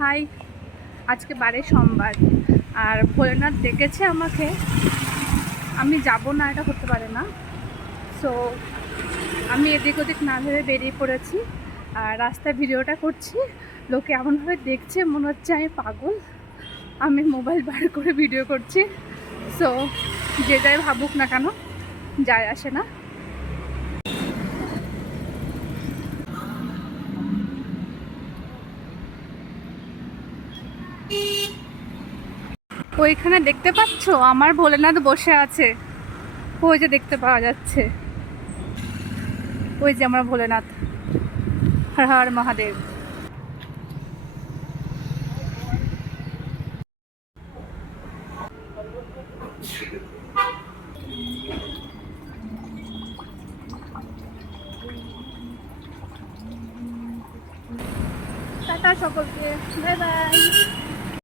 High, আজকে বারে সোমবার আর ভোলেনাথ ডেকেছে আমাকে, আমি যাব না এটা করতে পারে না। সো আমি এদিক ওদিক না ভেবে বেরিয়ে পড়েছি আর রাস্তায় ভিডিওটা করছি। লোকে এমনভাবে দেখছে মনে হচ্ছে আমি পাগল, আমি মোবাইল বার করে ভিডিও করছি। সো যে যাই ভাবুক না কেন, যায় আসে না। ওইখানে দেখতে পাচ্ছ আমার ভোলেনাথ বসে আছে, ওই যে দেখতে পাওয়া যাচ্ছে, ওই যে আমার ভোলেনাথ। হর হর মহাদেব। টাটা সকলকে, বাই বাই।